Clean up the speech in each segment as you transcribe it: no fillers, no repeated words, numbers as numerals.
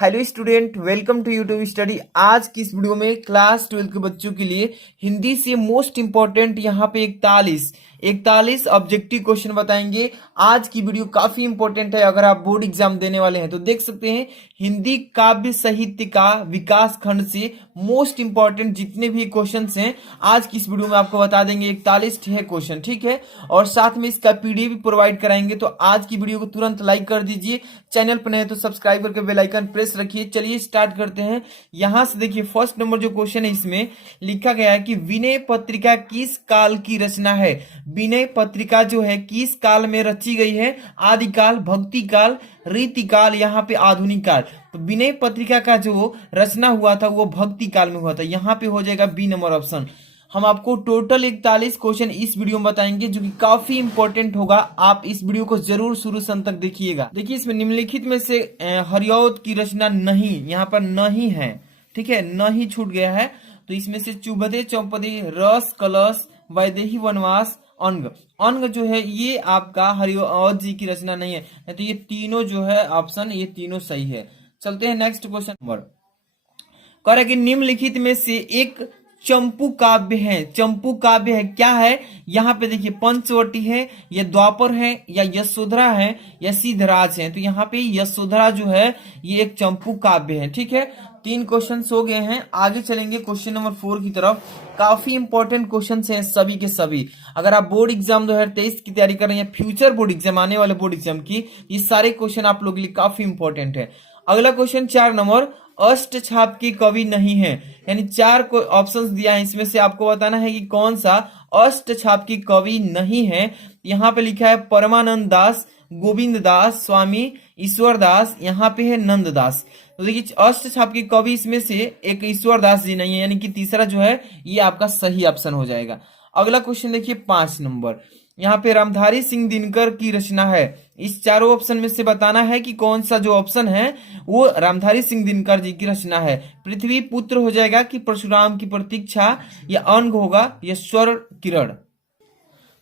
Hello student, welcome to YouTube study. आज की इस वीडियो में क्लास 12 के बच्चों के लिए हिंदी से मोस्ट इंपॉर्टेंट यहाँ पे 41 ऑब्जेक्टिव क्वेश्चन बताएंगे। आज की वीडियो काफी इंपॉर्टेंट है। अगर आप बोर्ड एग्जाम देने वाले हैं तो देख सकते हैं हिंदी काव्य साहित्य का विकास खंड से मोस्ट इंपॉर्टेंट जितने भी क्वेश्चंस हैं आज की इस वीडियो में आपको बता देंगे। 41 है क्वेश्चन, ठीक है, और साथ में इसका पीडीएफ भी प्रोवाइड कराएंगे। तो आज की वीडियो को तुरंत लाइक कर दीजिए, चैनल पर नए तो सब्सक्राइब करके बेल आइकन प्रेस रखिए। चलिए स्टार्ट करते हैं। यहां से देखिए फर्स्ट नंबर जो क्वेश्चन है इसमें लिखा गया है कि विनय पत्रिका किस काल की रचना है। विनय पत्रिका जो है किस काल में रची गई है? आदिकाल, भक्ति काल, रीतिकाल, यहाँ पे आधुनिक काल। तो विनय पत्रिका का जो रचना हुआ था वो भक्ति काल में हुआ था। यहाँ पे हो जाएगा बी नंबर ऑप्शन। हम आपको टोटल 41 क्वेश्चन इस वीडियो में बताएंगे जो कि काफी इंपॉर्टेंट होगा। आप इस वीडियो को जरूर शुरू से अंत तक देखिएगा। देखिए इसमें निम्नलिखित में से हरिऔध की रचना नहीं, यहाँ पर नहीं है, ठीक है, नहीं छूट गया है। तो इसमें से चुबदे चौपदे, रस कलश, वैदेही वनवास, अंग जो है ये आपका हरिऔध जी की रचना नहीं है। तो ये तीनों जो है ऑप्शन, ये तीनों सही है। चलते हैं नेक्स्ट क्वेश्चन नंबर। कह रहा है कि निम्नलिखित में से एक चंपू काव्य है। चंपू काव्य है क्या है? यहाँ पे देखिए पंचवटी है, या द्वापर है, या यशोधरा है, या सिद्धराज है। तो यहाँ पे यशोधरा जो है ये एक चंपू काव्य है, ठीक है। 3 क्वेश्चन हो गए हैं। आगे चलेंगे क्वेश्चन नंबर 4 की तरफ। काफी इंपॉर्टेंट क्वेश्चन हैं सभी के सभी। अगर आप बोर्ड एग्जाम 2023 की तैयारी कर रहे हैं, फ्यूचर बोर्ड एग्जाम, आने वाले बोर्ड एग्जाम की, ये सारे क्वेश्चन आप लोगों के लिए काफी इंपॉर्टेंट है। अगला क्वेश्चन 4 नंबर, अष्ट छाप के कवि नहीं है। यानी 4 को ऑप्शंस दिया है, इसमें से आपको बताना है कि कौन सा अष्ट छाप की कवि नहीं है। यहाँ पे लिखा है परमानंद दास, गोविंद दास, स्वामी ईश्वर दास, यहाँ पे है नंद दास। तो देखिए अष्ट छाप की कवि इसमें से एक ईश्वर दास जी नहीं है, यानी कि तीसरा जो है ये आपका सही ऑप्शन हो जाएगा। अगला क्वेश्चन देखिए 5 नंबर, यहाँ पे रामधारी सिंह दिनकर की रचना है। इस चारों ऑप्शन में से बताना है कि कौन सा जो ऑप्शन है वो रामधारी सिंह दिनकर जी की रचना है। पृथ्वी पुत्र हो जाएगा कि परशुराम की प्रतीक्षा, या अंग होगा, या स्वर किरण।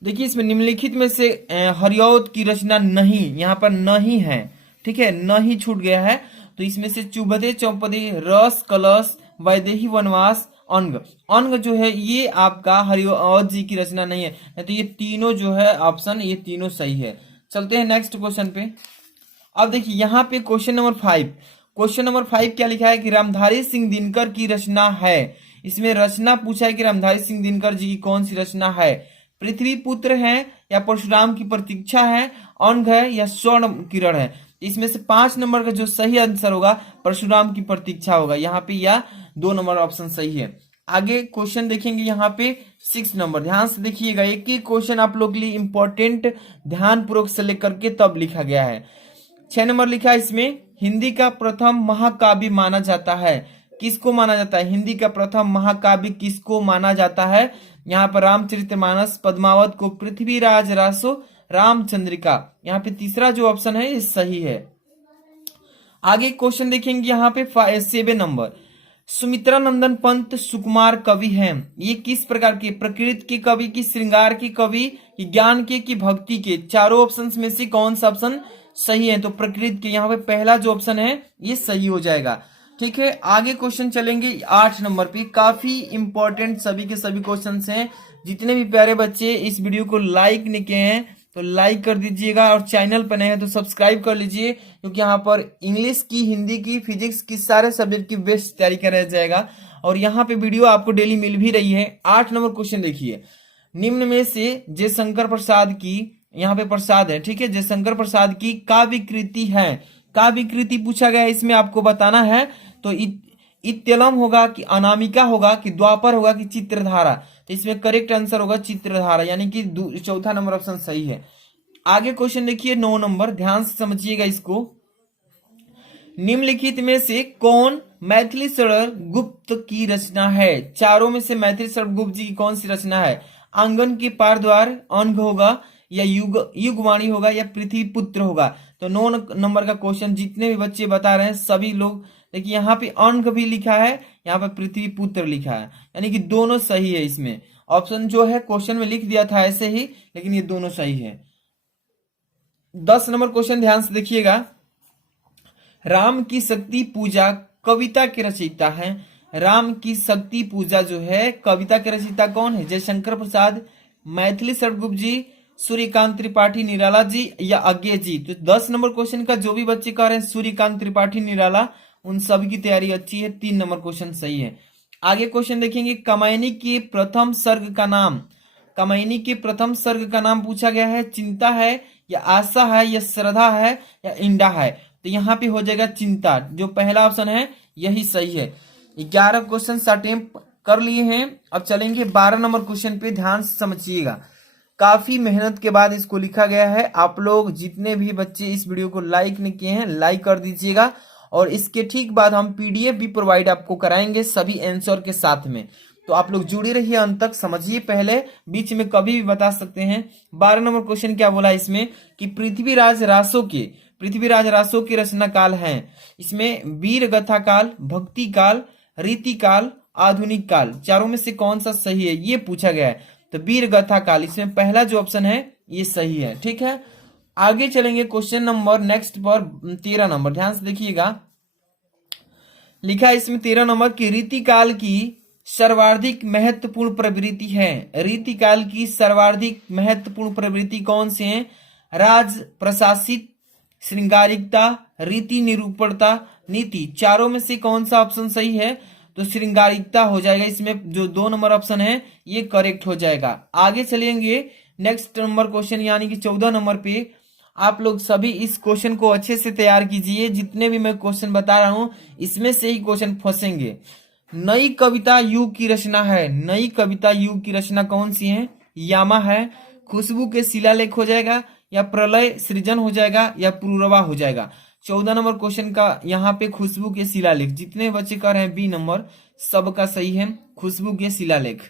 देखिए इसमें निम्नलिखित में से हरिऔध की रचना नहीं, यहाँ पर नहीं है, ठीक है, नहीं छूट गया है। तो इसमें से चुबदे चौपदे, रस कलश, वैदेही वनवास, अंग जो है ये आपका हरिऔध जी की रचना नहीं है। तो ये तीनों जो है ऑप्शन, ये तीनों सही है। चलते हैं नेक्स्ट क्वेश्चन पे। अब देखिए यहाँ पे क्वेश्चन नंबर 5। क्वेश्चन नंबर 5 क्या लिखा है कि रामधारी सिंह दिनकर की रचना है। इसमें रचना पूछा है कि रामधारी सिंह दिनकर जी की कौन सी रचना है। पृथ्वी पुत्र है, या परशुराम की प्रतीक्षा है, अंग है, या स्वर्ण किरण है। इसमें से 5 नंबर का जो सही आंसर होगा परशुराम की प्रतीक्षा होगा, यहाँ पे या 2 नंबर ऑप्शन सही है। आगे क्वेश्चन देखेंगे यहाँ पे 6 नंबर। ध्यान से देखिएगा, एक ही क्वेश्चन आप लोग के लिए इंपॉर्टेंट, ध्यान पूर्वक से लेकर के तब लिखा गया है। 6 नंबर लिखा है इसमें, हिंदी का प्रथम महाकाव्य माना जाता है। किसको माना जाता है? हिंदी का प्रथम महाकाव्य किसको माना जाता है? यहाँ पर रामचरितमानस, पद्मावत को पृथ्वीराज रासो, रामचंद्रिका। यहाँ पे तीसरा जो ऑप्शन है ये सही है। आगे क्वेश्चन देखेंगे यहाँ पे 7 नंबर, सुमित्रा नंदन पंत सुकुमार कवि हैं। ये किस प्रकार के? प्रकृति के कवि की, श्रृंगार के कवि, ज्ञान के, की भक्ति के? चारों ऑप्शंस में से कौन सा ऑप्शन सही है? तो प्रकृति के, यहाँ पे पहला जो ऑप्शन है ये सही हो जाएगा, ठीक है। आगे क्वेश्चन चलेंगे 8 नंबर पे। काफी इंपॉर्टेंट सभी के सभी क्वेश्चन हैं। जितने भी प्यारे बच्चे इस वीडियो को लाइक नहीं किए हैं तो लाइक कर दीजिएगा, और चैनल पर नए हैं तो सब्सक्राइब कर लीजिए, क्योंकि यहाँ पर इंग्लिश की, हिंदी की, फिजिक्स की, सारे सब्जेक्ट की बेस्ट तैयारी कराया जाएगा। और यहाँ पे वीडियो आपको डेली मिल भी रही है। 8 नंबर क्वेश्चन देखिए, निम्न में से जयशंकर प्रसाद की, यहाँ पे प्रसाद है, ठीक है, जयशंकर प्रसाद की काव्य कृति है। काव्य कृति पूछा गया है, इसमें आपको बताना है। तो इत्यलम होगा कि अनामिका होगा, कि द्वापर होगा, कि चित्रधारा? तो इसमें करेक्ट आंसर होगा चित्रधारा, यानी कि चौथा नंबर ऑप्शन सही है। आगे क्वेश्चन देखिए 9 नंबर, ध्यान से समझिएगा इसको। निम्नलिखित में से कौन मैथिली शरण गुप्त की रचना है? चारों में से मैथिली शरण गुप्त जी की कौन सी रचना है? आंगन के पार द्वार, अंग होगा, या युगवाणी होगा, या पृथ्वी पुत्र होगा? तो 9 नंबर का क्वेश्चन जितने भी बच्चे बता रहे हैं सभी लोग देखिए, यहाँ पे अंग भी लिखा है, यहाँ पे पृथ्वी पुत्र लिखा है, यानी कि दोनों सही है। इसमें ऑप्शन जो है क्वेश्चन में लिख दिया था ऐसे ही, लेकिन ये दोनों सही है। 10 नंबर क्वेश्चन ध्यान से देखिएगा, राम की शक्ति पूजा कविता के रचयिता हैं। राम की शक्ति पूजा जो है कविता के रचयिता कौन है? जयशंकर प्रसाद, मैथिली सड़गुप्त जी, सूर्यकांत त्रिपाठी निराला जी या अज्ञे जी। तो 10 नंबर क्वेश्चन का जो भी बच्चे कह रहे हैं सूर्यकांत त्रिपाठी निराला, उन सभी की तैयारी अच्छी है। 3 नंबर क्वेश्चन सही है। आगे क्वेश्चन देखेंगे, कामायनी के प्रथम सर्ग का नाम। कामायनी के प्रथम सर्ग का नाम पूछा गया है। चिंता है या आशा है या श्रद्धा है या इंडा है? तो यहाँ पे हो जाएगा चिंता, जो पहला ऑप्शन है यही सही है। 11 क्वेश्चन अटेम्प्ट कर लिए हैं। अब चलेंगे 12 नंबर क्वेश्चन पे, ध्यान से समझिएगा। काफी मेहनत के बाद इसको लिखा गया है। आप लोग जितने भी बच्चे इस वीडियो को लाइक नहीं किए हैं लाइक कर दीजिएगा, और इसके ठीक बाद हम पीडीएफ भी प्रोवाइड आपको कराएंगे सभी आंसर के साथ में। तो आप लोग जुड़े रहिए अंत तक, समझिए पहले, बीच में कभी भी बता सकते हैं। 12 नंबर क्वेश्चन क्या बोला इसमें कि पृथ्वीराज रासों के रचना काल हैं। इसमें वीर गाथा काल, भक्ति काल, रीति काल, आधुनिक काल, चारों में से कौन सा सही है ये पूछा गया है। तो वीर गाथा काल, इसमें पहला जो ऑप्शन है ये सही है। ठीक है, आगे चलेंगे क्वेश्चन नंबर नेक्स्ट पर 13 नंबर, ध्यान से देखिएगा। लिखा है इसमें 13 नंबर की रीतिकाल की सर्वाधिक महत्वपूर्ण प्रवृत्ति है। रीतिकाल की सर्वाधिक महत्वपूर्ण प्रवृत्ति कौन से हैं? राज प्रशासित, श्रृंगारिकता, रीति निरूपणता, नीति, चारों में से कौन सा ऑप्शन सही है? तो श्रृंगारिकता हो जाएगा। इसमें जो 2 नंबर ऑप्शन है ये करेक्ट हो जाएगा। आगे चलेंगे नेक्स्ट नंबर क्वेश्चन यानी कि 14 नंबर पे। आप लोग सभी इस क्वेश्चन को अच्छे से तैयार कीजिए। जितने भी मैं क्वेश्चन बता रहा हूं इसमें से ही क्वेश्चन फंसेंगे। नई कविता युग की रचना है। नई कविता युग की रचना कौन सी है? यामा है, खुशबू के शिलालेख हो जाएगा, या प्रलय सृजन हो जाएगा, या पुरुरवा हो जाएगा। 14 नंबर क्वेश्चन का यहाँ पे खुशबू के शिलालेख, जितने बच्चे कर रहे हैं बी नंबर, सबका सही है खुशबू के शिलालेख।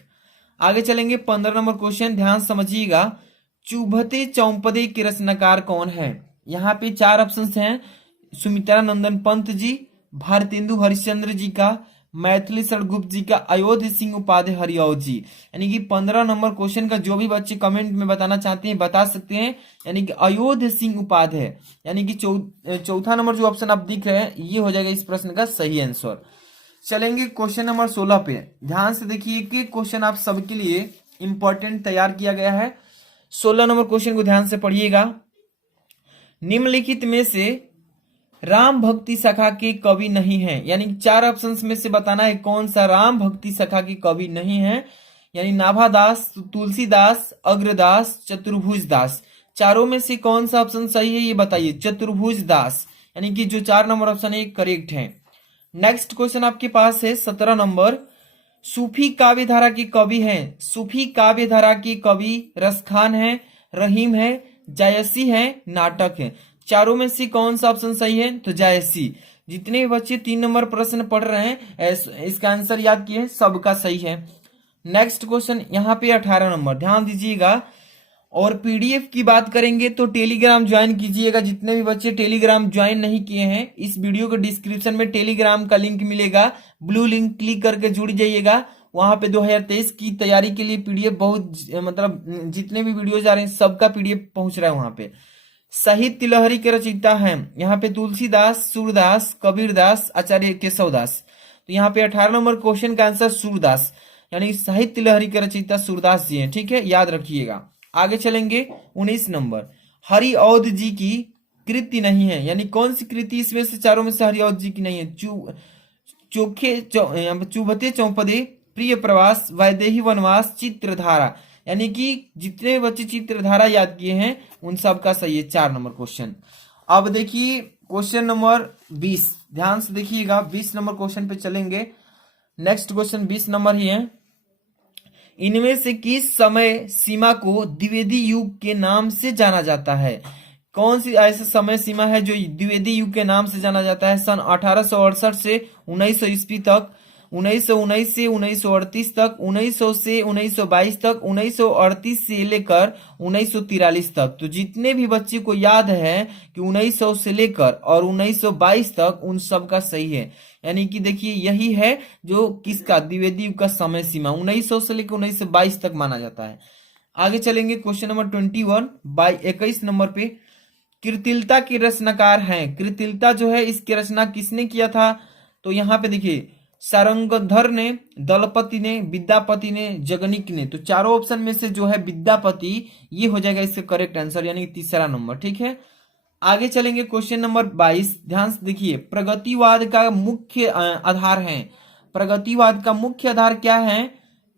आगे चलेंगे 15 नंबर क्वेश्चन, ध्यान समझिएगा। चुभते चौपदे के रचनाकार कौन है? यहाँ पे 4 ऑप्शन हैं। सुमित्रा नंदन पंत जी, भारतेंदु हरिश्चंद्र जी का, मैथिली सड़गुप्त जी का, अयोध्या सिंह उपाध्याय हरिऔध जी। यानी कि 15 नंबर क्वेश्चन का जो भी बच्चे कमेंट में बताना चाहते हैं बता सकते हैं। यानी कि अयोध्या सिंह उपाध्याय, यानी कि चौथा नंबर जो ऑप्शन आप दिख रहे हैं ये हो जाएगा इस प्रश्न का सही आंसर। चलेंगे क्वेश्चन नंबर 16 पे, ध्यान से देखिए कि क्वेश्चन आप सबके लिए इंपॉर्टेंट तैयार किया गया है। 16 नंबर क्वेश्चन को ध्यान से पढ़िएगा। निम्नलिखित में से राम भक्ति सखा के कवि नहीं है। यानी 4 ऑप्शंस में से बताना है कौन सा राम भक्ति सखा के कवि नहीं है। यानी नाभादास, तुलसीदास, अग्रदास, चतुर्भुज दास, चारों में से कौन सा ऑप्शन सही है ये बताइए। चतुर्भुज दास, यानी कि जो 4 नंबर ऑप्शन है करेक्ट है। नेक्स्ट क्वेश्चन आपके पास है 17 नंबर। सूफी काव्य धारा के कवि हैं। सूफी काव्य धारा के कवि रसखान है, रहीम है, जायसी है, नाटक है, चारों में से कौन सा ऑप्शन सही है? तो जायसी। जितने भी बच्चे 3 नंबर प्रश्न पढ़ रहे हैं इसका आंसर याद किए, सबका सही है। नेक्स्ट क्वेश्चन यहाँ पे 18 नंबर, ध्यान दीजिएगा। और पीडीएफ की बात करेंगे तो टेलीग्राम ज्वाइन कीजिएगा। जितने भी बच्चे टेलीग्राम ज्वाइन नहीं किए हैं इस वीडियो के डिस्क्रिप्शन में टेलीग्राम का लिंक मिलेगा, ब्लू लिंक क्लिक करके जुड़ जाइएगा। वहां पे 2023 की तैयारी के लिए पीडीएफ बहुत मतलब जितने भी वीडियोज आ रहे हैं सबका पीडीएफ पहुंच रहा है वहां पे। साहित्य लहरी के रचयिता हैं यहाँ पे तुलसीदास, सूरदास, कबीरदास, आचार्य केशवदास। तो यहाँ पे 18 नंबर क्वेश्चन का आंसर सूरदास, यानी साहित्य लहरी के रचयिता सूरदास जी हैं। ठीक है, याद रखिएगा। आगे चलेंगे 19 नंबर। हरिऔध जी की कृति नहीं है। यानी कौन सी कृति इसमें से चारों में से हरिऔध जी की नहीं है? चुभते चौपदे, प्रिय प्रवास, वैदेही वनवास, चित्रधारा। यानी कि जितने बच्चे चित्रधारा याद किए हैं उन सब का सही है 4 नंबर क्वेश्चन। अब देखिए क्वेश्चन नंबर 20, ध्यान से देखिएगा। 20 नंबर क्वेश्चन पे चलेंगे। नेक्स्ट क्वेश्चन 20 नंबर ही है। इनमें से किस समय सीमा को द्विवेदी युग के नाम से जाना जाता है? कौन सी ऐसा समय सीमा है जो द्विवेदी युग के नाम से जाना जाता है? सन 1868 से 1900 ईस्वी तक, 1919 से 1938 तक, 1900 से 1922 तक, 1938 से लेकर 1943 तक। तो जितने भी बच्चे को याद है कि 1900 से लेकर और 1922 तक, उन सब का सही है। यानी कि देखिए यही है जो किसका द्विवेदी युग का समय सीमा 1900 से लेकर 1922 तक माना जाता है। आगे चलेंगे क्वेश्चन नंबर 21 21 नंबर पे। कृतिलता के रचनाकार हैं। कृतिलता जो है इसकी रचना किसने किया था? तो यहाँ पे देखिए सारंगधर ने, दलपति ने, विद्यापति ने, जगनिक ने। तो चारों ऑप्शन में से जो है विद्यापति, ये हो जाएगा इसका करेक्ट आंसर, यानी तीसरा नंबर। ठीक है, आगे चलेंगे क्वेश्चन नंबर 22। ध्यान से देखिए, प्रगतिवाद का मुख्य आधार है। प्रगतिवाद का मुख्य आधार क्या है?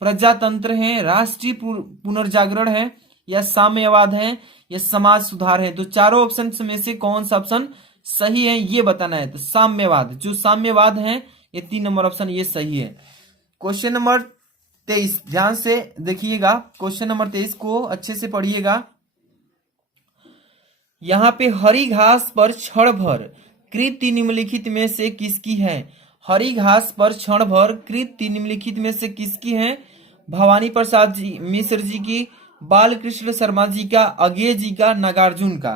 प्रजातंत्र है, राष्ट्रीय पुनर्जागरण है, या साम्यवाद है, या समाज सुधार है। तो चारों ऑप्शन में से कौन सा ऑप्शन सही है ये बताना है। तो साम्यवाद, जो साम्यवाद है, ये 3 नंबर ऑप्शन ये सही है। क्वेश्चन नंबर 23 ध्यान से देखिएगा, क्वेश्चन नंबर 23 को अच्छे से पढ़िएगा। यहाँ पे हरी घास पर क्षण भर कृति निम्नलिखित में से किसकी है? हरी घास पर क्षण भर कृति निम्नलिखित में से किसकी है? भवानी प्रसाद जी मिश्र जी की, बालकृष्ण शर्मा जी का, अज्ञे जी का, नागार्जुन का।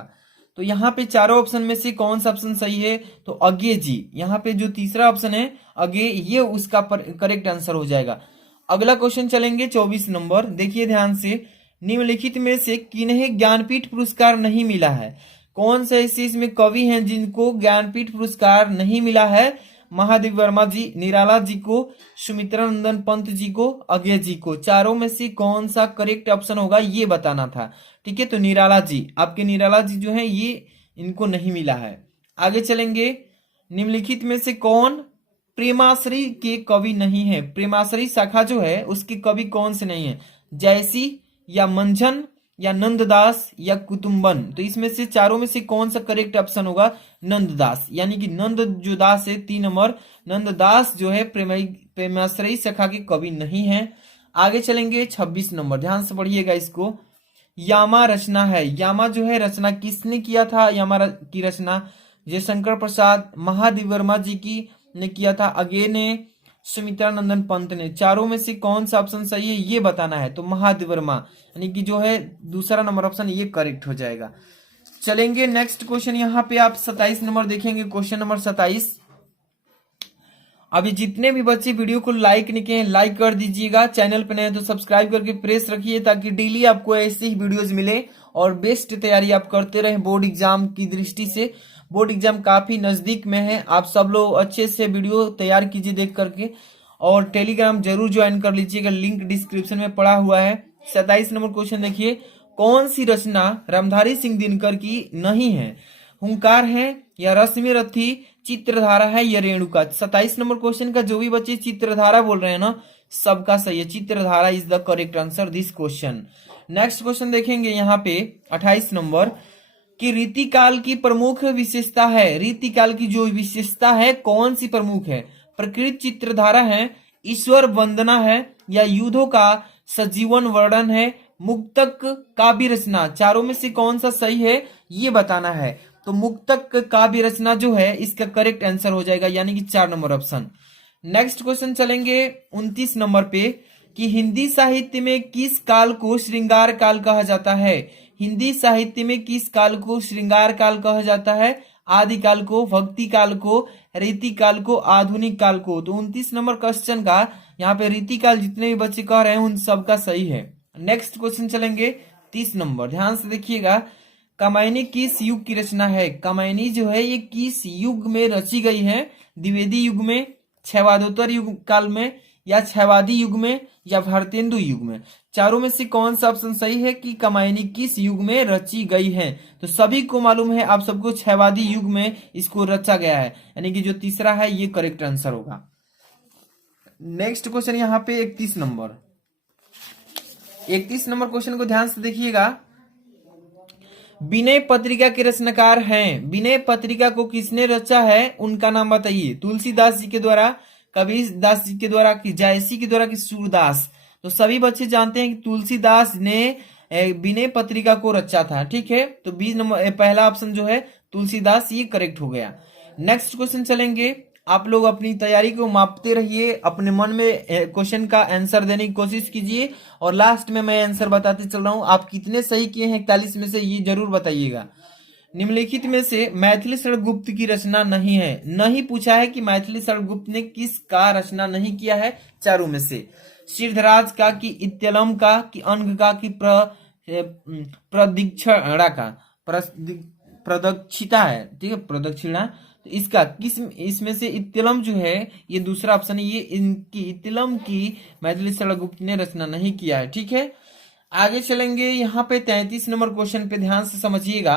तो यहाँ पे चारों ऑप्शन में से कौन सा ऑप्शन सही है? तो अज्ञे जी, यहाँ पे जो तीसरा ऑप्शन है अज्ञे, ये उसका करेक्ट आंसर हो जाएगा। अगला क्वेश्चन चलेंगे 24 नंबर, देखिए ध्यान से। निम्नलिखित में से किन्हें ज्ञानपीठ पुरस्कार नहीं मिला है? कौन से ऐसे इसमें कवि हैं जिनको ज्ञानपीठ पुरस्कार नहीं मिला है? महादेव वर्मा जी, निराला जी को, सुमित्रा नंदन पंत जी को, अज्ञे जी को। चारों में से कौन सा करेक्ट ऑप्शन होगा ये बताना था। ठीक है, तो निराला जी, आपके निराला जी जो है ये इनको नहीं मिला है। आगे चलेंगे, निम्नलिखित में से कौन प्रेमाश्री के कवि नहीं है? प्रेमाश्री शाखा जो है उसके कवि कौन से नहीं है? जयसी, या मंझन, या नंददास, या कुतुम्बन। तो इसमें से चारों में से कौन सा करेक्ट ऑप्शन होगा? नंददास, यानी कि नंद जो दास है 3 नंबर, नंददास जो है प्रेमाश्रयी शाखा के कवि नहीं है। आगे चलेंगे 26 नंबर, ध्यान से पढ़िएगा इसको। यामा रचना है, यामा जो है रचना किसने किया था? यामा की रचना जयशंकर प्रसाद, महादेव वर्मा जी की ने किया था, अज्ञे ने, सुमित्रा नंदन पंत ने। चारों में से कौन सा ऑप्शन सही है ये बताना है। तो महादेव वर्मा, यानी कि जो है दूसरा नंबर ऑप्शन ये करेक्ट हो जाएगा। चलेंगे नेक्स्ट क्वेश्चन, यहाँ पे आप 27 नंबर देखेंगे, क्वेश्चन नंबर 27। अभी जितने भी बच्चे वीडियो को लाइक नहीं किए लाइक कर दीजिएगा, चैनल पे नए तो सब्सक्राइब करके प्रेस रखिए ताकि डेली आपको ऐसे ही वीडियोज मिले और बेस्ट तैयारी आप करते रहें बोर्ड एग्जाम की दृष्टि से। बोर्ड एग्जाम काफी नजदीक में है, आप सब लोग अच्छे से वीडियो तैयार कीजिए देख करके, और टेलीग्राम जरूर ज्वाइन कर लीजिएगा, लिंक डिस्क्रिप्शन में पड़ा हुआ है। 27 नंबर क्वेश्चन देखिए, कौन सी रचना रामधारी सिंह दिनकर की नहीं है? हुंकार है, या रश्मि रथी, चित्रधारा है, या रेणुका। 27 नंबर क्वेश्चन का जो भी बच्चे चित्रधारा बोल रहे हैं ना, सबका सही है, Chitradhara is the correct answer this question. Next question देखेंगे यहाँ पे 28 नंबर कि रीतिकाल की प्रमुख विशेषता है। रीतिकाल की जो विशेषता है कौन सी प्रमुख है? प्रकृत चित्रधारा है, ईश्वर वंदना है, या युद्धों का सजीवन वर्णन है, मुक्तक काव्य रचना। चारों में से कौन सा सही है ये बताना है। तो मुक्तक काव्य रचना जो है इसका करेक्ट आंसर हो जाएगा, यानी कि 4 नंबर ऑप्शन। नेक्स्ट क्वेश्चन चलेंगे 29 नंबर पे कि हिंदी साहित्य में किस काल को श्रृंगार काल कहा जाता है? हिंदी साहित्य में किस काल को श्रृंगार काल कहा जाता है? आदि काल को, भक्ति काल को, रीति काल को, आधुनिक काल को। तो 29 नंबर क्वेश्चन का यहाँ पे रीति काल जितने भी बच्चे कह रहे हैं उन सबका सही है। नेक्स्ट क्वेश्चन चलेंगे 30 नंबर, ध्यान से देखिएगा। कामायनी किस युग की रचना है? कामायनी जो है ये किस युग में रची गई है? द्विवेदी युग में, क्षयवादोत्तर युग काल में, या क्षयवादी युग में, या भारतेंदु युग में। चारों में से कौन सा ऑप्शन सही है कि कामायनी किस युग में रची गई है? तो सभी को मालूम है आप सबको क्षयवादी युग में इसको रचा गया है, यानी कि जो तीसरा है ये करेक्ट आंसर होगा। नेक्स्ट क्वेश्चन यहाँ पे 31 नंबर। 31 नंबर क्वेश्चन को ध्यान से देखिएगा। विनय पत्रिका के रचनाकार हैं। विनय पत्रिका को किसने रचा है उनका नाम बताइए। तुलसीदास जी के द्वारा, कबीर दास जी के द्वारा, कि जायसी के द्वारा, कि सूरदास। तो सभी बच्चे जानते हैं कि तुलसीदास ने विनय पत्रिका को रचा था। ठीक है, तो 20 नंबर पहला ऑप्शन जो है तुलसीदास ये करेक्ट हो गया। नेक्स्ट क्वेश्चन चलेंगे। आप लोग अपनी तैयारी को मापते रहिए, अपने मन में क्वेश्चन का आंसर देने की कोशिश कीजिए, और लास्ट में मैं आंसर बताते चल रहा हूं। आप कितने सही किए हैं 41 में से ये जरूर बताइएगा। निम्नलिखित में से मैथिली शरण गुप्त की रचना नहीं है। नहीं पूछा है कि मैथिली शरण गुप्त ने किस का रचना नहीं किया है। चारों में से सिद्धराज का, कि इत्यलम का, कि अंग का, कि प्रदीक्षणा का। प्रदक्षिणा है, ठीक है, प्रदक्षिणा। तो इसका किस इसमें से इत्तिलम जो है ये दूसरा ऑप्शन है, ये इनकी इत्तिलम की मैथिली शैलगुप्त ने रचना नहीं किया है, ठीक है। आगे चलेंगे, यहाँ पे 33 नंबर क्वेश्चन पे ध्यान से समझिएगा।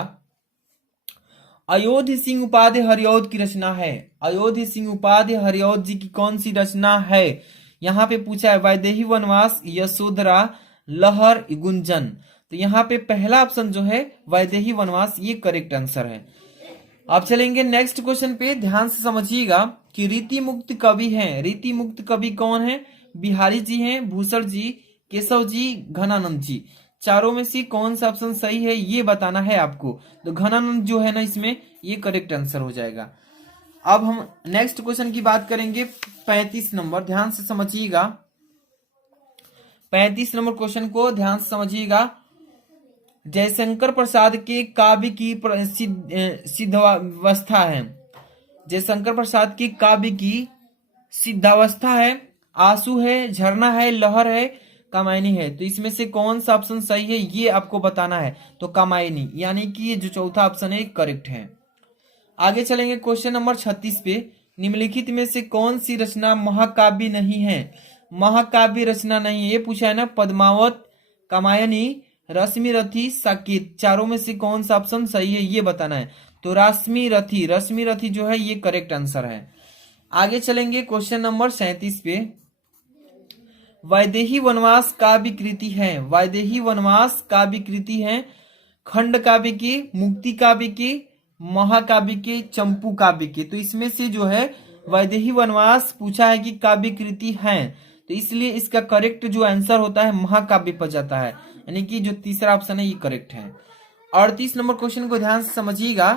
अयोध्य सिंह उपाध्याय हरिऔध की रचना है। अयोध्य सिंह उपाध्याय हरिऔध जी की कौन सी रचना है? यहाँ पे पूछा है वैदेही वनवास, यशोधरा, लहर, गुंजन। तो यहाँ पे पहला ऑप्शन जो है वैदेही वनवास ये करेक्ट आंसर है। अब चलेंगे नेक्स्ट क्वेश्चन पे, ध्यान से समझिएगा कि रीति मुक्त कवि हैं। रीति मुक्त कवि कौन है? बिहारी जी हैं, भूषण जी, केशव जी, घनानंद जी। चारों में से कौन सा ऑप्शन सही है ये बताना है आपको। तो घनानंद जो है ना इसमें ये करेक्ट आंसर हो जाएगा। अब हम नेक्स्ट क्वेश्चन की बात करेंगे 35 नंबर, ध्यान से समझिएगा। 35 नंबर क्वेश्चन को ध्यान से समझिएगा। जयशंकर प्रसाद के काव्य की सिद्धावस्था है। जयशंकर प्रसाद के काव्य की सिद्धावस्था है, आंसू है, झरना है, लहर है, कामायनी है। तो इसमें से कौन सा ऑप्शन सही है ये आपको बताना है। तो कामायनी, यानी कि ये जो चौथा ऑप्शन है करेक्ट है। आगे चलेंगे क्वेश्चन नंबर 36 पे। निम्नलिखित में से कौन सी रचना महाकाव्य नहीं है? महाकाव्य रचना नहीं है ये पूछा है ना। पद्मावत, कामायनी, रश्मि रथी, साकेत। चारों में से कौन सा ऑप्शन सही है ये बताना है। तो रश्मि रथी, रश्मि रथी जो है ये करेक्ट आंसर है। आगे चलेंगे क्वेश्चन नंबर 37 पे। वैदेही वनवास काव्य कृति है। वैदेही वनवास काव्य कृति है खंड काव्य की, मुक्ति काव्य की, महाकाव्य की, चंपू काव्य की। तो इसमें से जो है वैदेही वनवास पूछा है कि काव्य कृति है, तो इसलिए इसका करेक्ट जो आंसर होता है महाकाव्य पर जाता है, यानी कि जो तीसरा ऑप्शन है ये करेक्ट है। 38 नंबर क्वेश्चन को ध्यान से समझिएगा।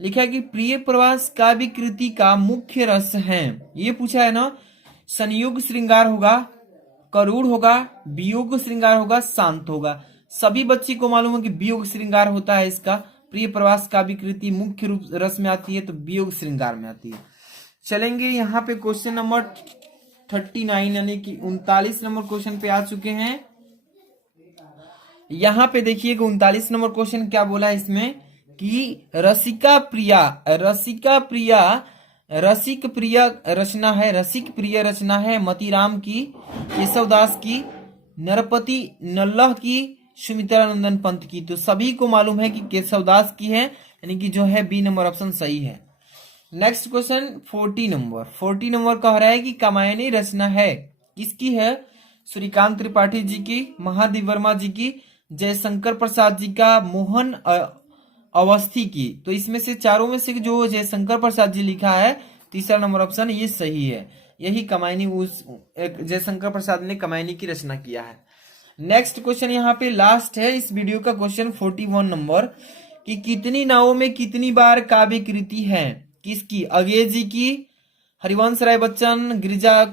लिखा है कि प्रिय प्रवास काव्य कृति का मुख्य रस है। ये पूछा है ना। संयोग श्रृंगार होगा, करूण होगा, वियोग श्रृंगार होगा, शांत होगा। सभी बच्चे को मालूम है कि वियोग श्रृंगार होता है इसका। प्रिय प्रवास काव्य कृति मुख्य रूप रस में आती है तो वियोग श्रृंगार में आती है। चलेंगे यहाँ पे क्वेश्चन नंबर 39 यानी कि 39 नंबर क्वेश्चन पे आ चुके हैं। यहाँ पे देखिएगा 39 नंबर क्वेश्चन क्या बोला है इसमें कि रसिका प्रिया, रसिका प्रिया, रसिक प्रिय रचना है, रसिक प्रिय रचना है मतीराम की, केशवदास की, नरपति नल्लह की, सुमित्रानंदन पंत की। तो सभी को मालूम है कि केशवदास की है, यानी कि जो है बी नंबर ऑप्शन सही है। नेक्स्ट क्वेश्चन 40 नंबर कह रहा है कि कामायनी रचना है किसकी है? सूर्यकांत त्रिपाठी जी की, महादेव वर्मा जी की, जयशंकर प्रसाद जी का, मोहन अवस्थी की। तो इसमें से चारों में से जो जयशंकर प्रसाद जी लिखा है तीसरा नंबर ऑप्शन ये सही है। यही कामायनी उस जयशंकर प्रसाद ने कामायनी की रचना किया है। नेक्स्ट क्वेश्चन यहाँ पे लास्ट है इस वीडियो का क्वेश्चन 41 नंबर कि कितनी नावों में कितनी बार काव्य कृति है? किसकी? अगेय जी की, हरिवंश राय बच्चन, गिरिजा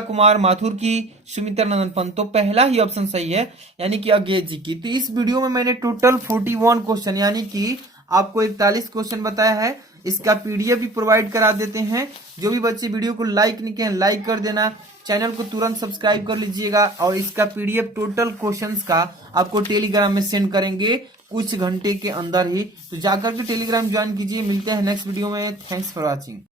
कुमार माथुर की, सुमित्रानंदन पंत। तो पहला ही ऑप्शन सही है, यानी कि अगेय जी की। तो इस वीडियो में मैंने टोटल 41 क्वेश्चन यानी कि आपको 41 क्वेश्चन बताया है। इसका पीडीएफ भी प्रोवाइड करा देते हैं। जो भी बच्चे वीडियो को लाइक नहीं किए लाइक कर देना, चैनल को तुरंत सब्सक्राइब कर लीजिएगा। और इसका पीडीएफ टोटल क्वेश्चंस का आपको टेलीग्राम में सेंड करेंगे कुछ घंटे के अंदर ही। तो जाकर के टेलीग्राम ज्वाइन कीजिए। मिलते हैं नेक्स्ट वीडियो में। Thanks for watching.